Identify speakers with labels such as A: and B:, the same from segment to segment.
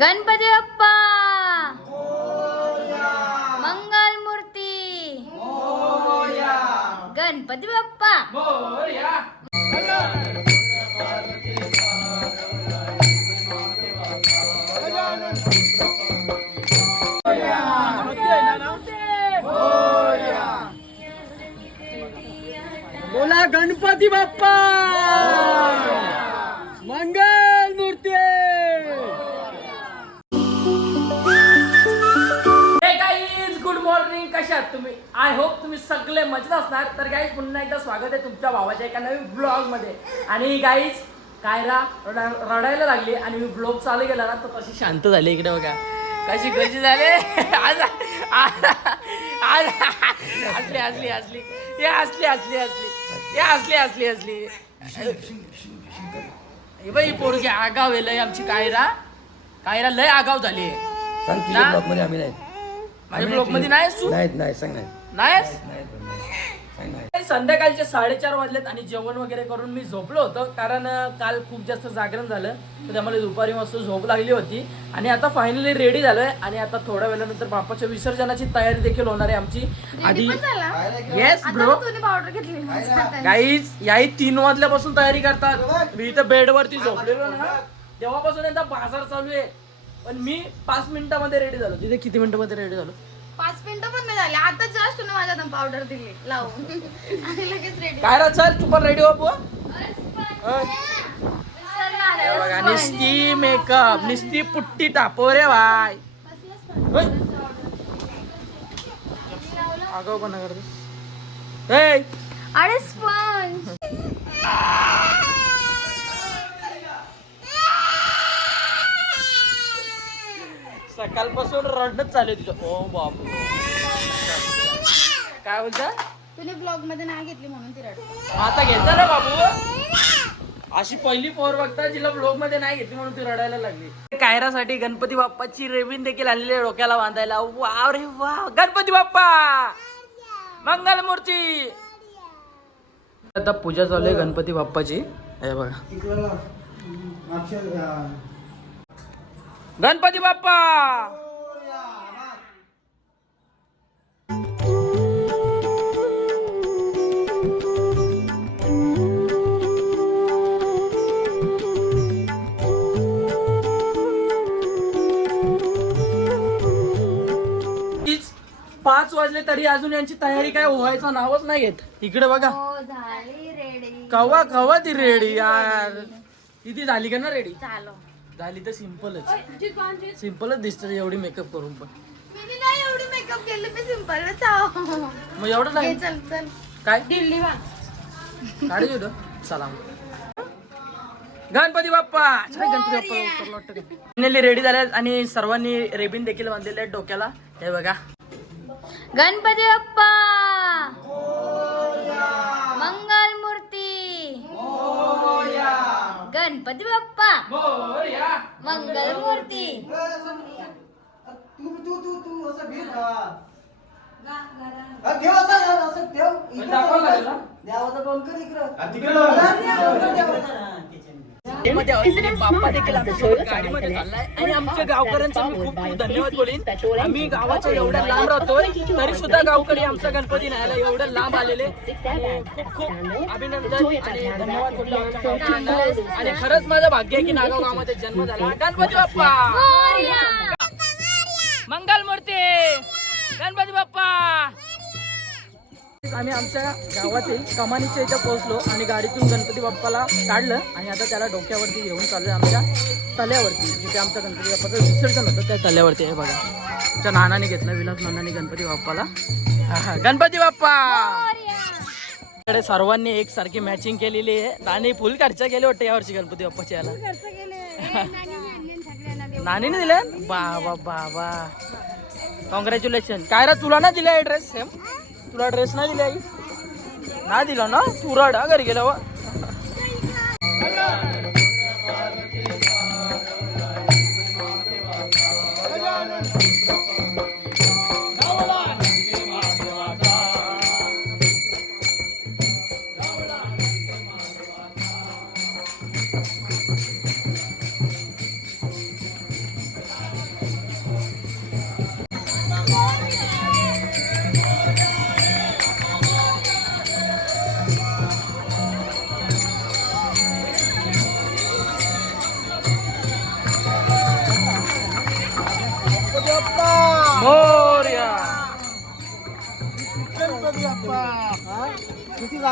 A: गणपती बाप्पा! मंगल मूर्ती! गणपती बाप्पा!
B: बोला गणपती बाप्पा! मंगल आहात तुम्ही आय होप तुम्ही सगळे मजेत असणार. तर गाईज पुन्हा एकदा स्वागत आहे तुमच्या भावाच्या एका नवीन ब्लॉगमध्ये आणि गाईज कायरा रडा- रडायला लागली आणि मी ब्लॉग चालू केला ना तर कशी शांत झाली इकडे बघा. कशी कशी झाले? आज आज आज हसली हसली हसली. हे हसली हसली हसली. हे हसली हसली हसली. हे बाई पोरगी आगाव आहे लय आमची कायरा. कायरा लय आगाव झाली आहे.
C: आम्ही नाही.
B: माझ्या ब्लॉगमध्ये नाहीस तू?
C: नाहीत नाही सांग नाही.
B: नाहीस?
C: नाही पण नाही. सांग नाही.
B: संध्याकाळचे साडेचार वाजलेत आणि जेवण वगैरे करून मी झोपलो होतो कारण अं, काल खूप जास्त जागरण झालं तर त्यामुळे दुपारी मस्त झोप लागली होती. आणि आता फायनली रेडी झालोय आणि आता थोड्या वेळानंतर बाप्पाच्या विसर्जनाची तयारी देखील होणार आहे आमची. आधी येस ब्रो
A: पावडर घेतली
B: गाईज याही तीन वाजल्यापासून तयारी करतात. मी इथं बेडवरती झोपलेलो ना तेव्हापासून यांचा बाजार चालू आहे. पण मी पाच मिनिटामध्ये रेडी झालो. तिथे किती मिनिटामध्ये रेडी झालो?
A: पाच मिनिटं पण नाही झाले. आता जस्ट तुम्ही माझ्या पावडर दिली. लावून आणि लगेच रेडी
B: काय रा चल तू पण रेडी हो बुवा? होय. हे. बघा निस्ती मेकअप निस्ती पुट्टी टापो. रे भाई होय. आगाऊ पण करतो हे.
A: अरे स्पंज.
B: सकाळपासून रडणच चालू आहे तिथं. ओ बापू काय बोलता?
A: तुम्ही ब्लॉगमध्ये नाही घेतली म्हणून ती रडते.
B: आता घेता ना बाबू? अशी पहिली पोर बघता जिला ब्लॉगमध्ये नाही घेतली म्हणून ती रडायला लागली. कायरासाठी गणपती बाप्पाची रेवीन देखील आलेली आहे डोक्याला बांधायला. वाव रे वा गणपती बाप्पा! मंगल मूर्ती आता पूजा चालू आहे गणपती बाप्पाची. हे बघा. गणपती बाप्पा! तीच पाच वाजले तरी अजून यांची तयारी काय व्हायचं नावच नाही घेत इकडे बघा.
A: हो झाली रेडी
B: कवा कवा ती रेडी यार? किती झाली का ना रेडी
A: चालो.
B: झाली तर सिम्पलच. सिम्पलच दिसत एवढी मेकअप करून पण.
A: एवढी मेकअप केली मी सिम्पलच आहो.
B: मग एवढं नाही
A: चल चल.
B: काय?
A: दिल्ली
B: गाडी होतं चला. गणपती बाप्पा! गणपती बाप्पा फायनली रेडी झाल्यात आणि सर्वांनी रेबिन देखील बांधलेले आहेत डोक्याला. हे बघा.
A: गणपती बाप्पा! गणपती बाप्पा मंगल मूर्ती
C: तू तू तू तू असं घे का हा, ठेव असं असं ठेव इकडं
B: ना?
C: देवाचं डोन कर इकडं
B: बाप्पा देखील आमच्यासोबत गाडीमध्ये चाललाय आणि आमच्या गावकऱ्यांचा मी खूप खूप धन्यवाद बोलीन आम्ही गावाच्या एवढ्या लांब राहतोय तरी सुद्धा गावकरी आमचा गणपती न्यायला एवढं लांब आलेले खूप खूप अभिनंदन आणि धन्यवाद. आणि खरंच माझं भाग्य आहे की नागाव गावामध्ये जन्म झाला गणपती बाप्पा मंगल मूर्ती गणपती बाप्पा आम्ही आमच्या गावातील कमानीच्या इथं पोहोचलो आणि गाडीतून गणपती बाप्पाला काढलं आणि आता त्याला डोक्यावरती घेऊन चाललोय आमच्या तल्यावरती जिथे आमच्या गणपती बाप्पाचं विसर्जन होतं त्या तल्यावरती आहे बघा. आमच्या नानाने घेतलं विलास नानाने गणपती बाप्पाला. गणपती बाप्पा! इकडे सर्वांनी एकसारखी मॅचिंग केलेली आहे. आणि फुल खर्च केले वाटतं यावर्षी गणपती बाप्पाची याला नानीने दिले. बाबा बाबा. कॉंग्रॅच्युलेशन काय रा तुला ना दिला ड्रेस सेम तुला ड्रेस नाही दिला आई नाही दिला ना तू राड घरी गेला
C: वा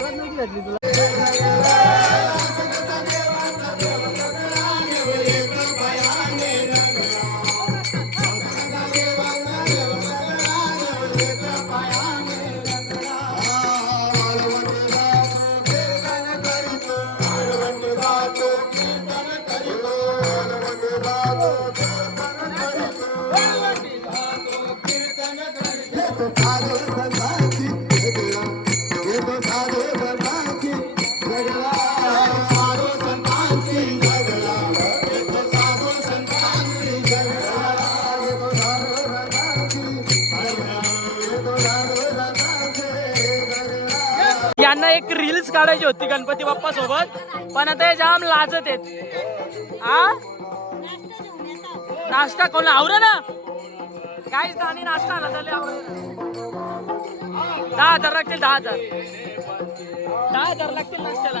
C: किती नव्हती घातली तुला?
B: मला एक रील्स काढायची होती गणपती बाप्पा सोबत पण आता हे जाम लाजत आहेत. आ? नाश्ता कोण आवरा ना. काहीच आणि नाश्ता आला त्याला दहा हजार लागतील दहा हजार. दहा हजार लागतील नाश्त्याला.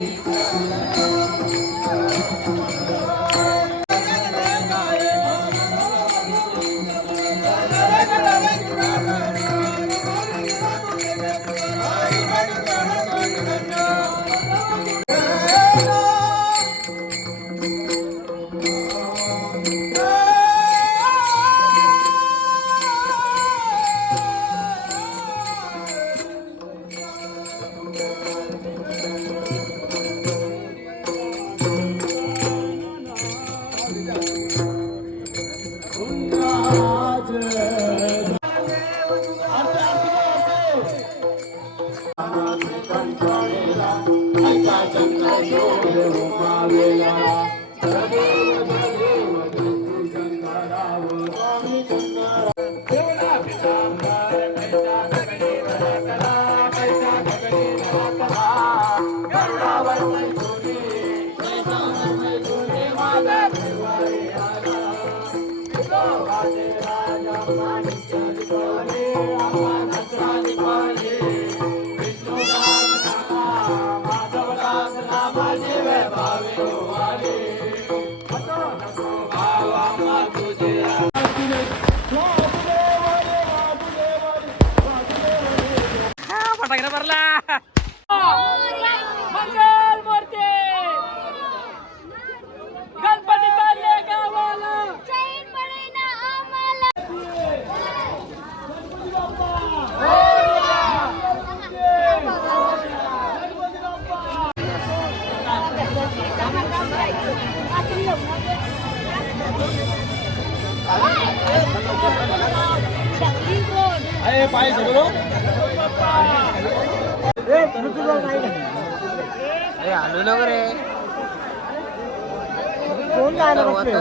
B: रील्स काढू चला हा,
C: कोण काय हे बोलते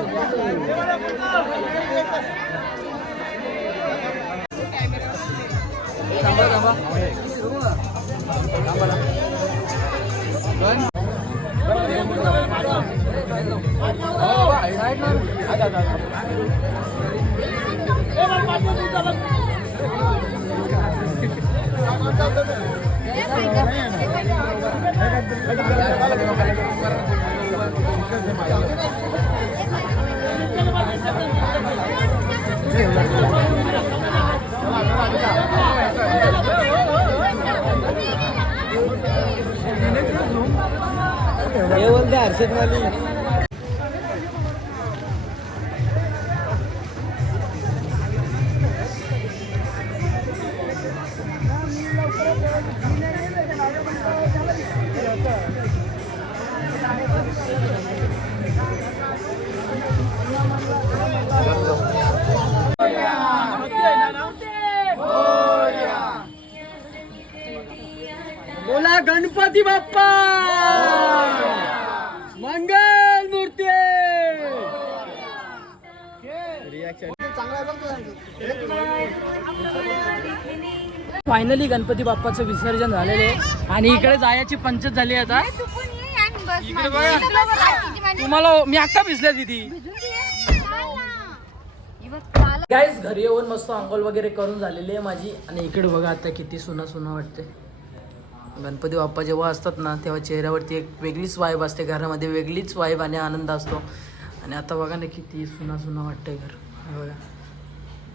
C: हर्षद माली गणपती बाप्पा! मंगल मूर्ती! फायनली गणपती बाप्पाचं विसर्जन झालेलं आहे. आणि इकडे जायची पंचत झाली आता. इकडे बघा. तुम्हाला मी अक्का भिजल्या दिदी. गाईज घरी येऊन मस्त अंघोळ वगैरे करून झालेली आहे माझी. आणि इकडे बघा आता किती सुना सुना वाटते
B: गणपती बाप्पा जेव्हा असतात ना तेव्हा चेहऱ्यावरती एक वेगळीच वाईब असते. घरामध्ये वेगळीच वाईब आणि आनंद असतो. आणि आता बघा ना किती सुना सुना वाटतंय घर. बघा.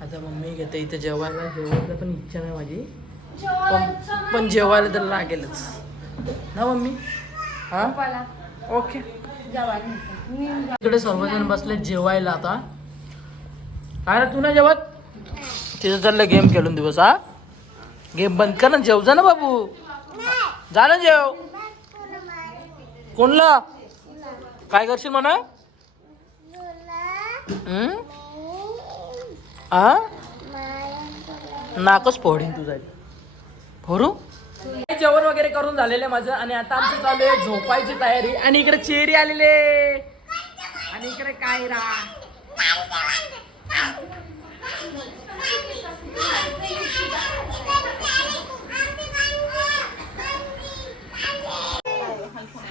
B: आता मम्मी घेते इथे जेवायला. जेवायला पण इच्छा नाही माझी. पण पण जेवायला तर लागेलच. ना मम्मी? हा? ओके. इकडे. सर्वजण बसले जेवायला आता. काय रे तू ना जेवत? तिथं चाललं गेम खेळून दिवस हा? गेम बंद कर ना जेव जा ना बाबू. झालं जेव? कोणला? काय करशील म्हणा? हा? आ? नाकच फोडीन तुझा जाईल. फोडू? जेवण वगैरे करून झालेलं माझं आणि आता आमचं चालू आहे झोपायची तयारी. आणि इकडे चेरी आलेले आणि इकडे काय रा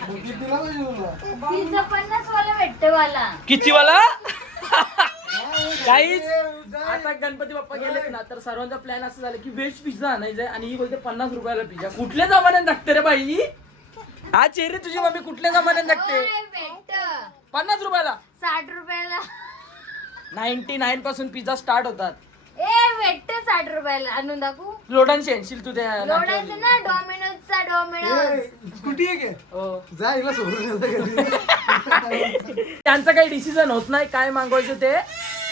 A: पिझ्झा पन्नास वाला भेटते वाला
B: किती वाला? काहीच आता गणपती बाप्पा गेलेत ना तर सर्वांचा प्लॅन असं झालं की व्हेज पिझ्झा आणायचा आहे आणि ही बोलते पन्नास रुपयाला पिझ्झा कुठल्या जमान्यात टाकते रे बाई? हा चेहरे तुझी मम्मी कुठल्या जमान्यात टाकते
A: भेटत.
B: पन्नास रुपयाला?
A: साठ रुपयाला.
B: नाईन्टी नाईन पासून पिझ्झा स्टार्ट होतात.
A: ए भेटत साठ रुपयाला. आणून दाखवू.
B: लोडांशी येशील तू त्या
A: लोडांचं ना डॉमिनोजचा डॉमिनोज.
D: स्कूटी आहे काय
B: हो.
D: जा हिला सोडून
B: त्यांचं काही डिसिजन होत नाही काय मागवायचं ते.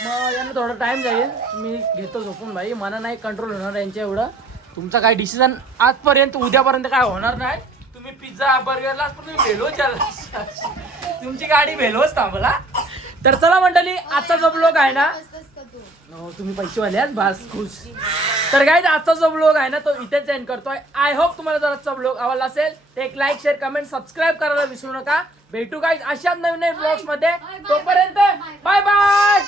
B: मग यांना थोडा टाइम जाईल. मी घेतो झोपून भाई. मला नाही कंट्रोल होणार यांच्या एवढं. तुमचा काय डिसिजन आजपर्यंत उद्यापर्यंत काय होणार नाही. तुम्ही पिझ्झा बर्गरला तुम्ही भेलो तुमची गाडी भेलोच थांबला. तर चला मंडळी आजचा जो ब्लॉग आहे ना हो, तुम्ही पैसे वाल्यास भास खुश. तर काय आजचा जो ब्लॉग आहे ना तो इथेच एंड करतोय. आय होप तुम्हाला जर आजचा ब्लॉग आवडला असेल तर एक लाईक शेअर कमेंट सबस्क्राईब करायला विसरू नका. भेटू काय अशाच नवीन नवीन ब्लॉग्समध्ये. तोपर्यंत बाय बाय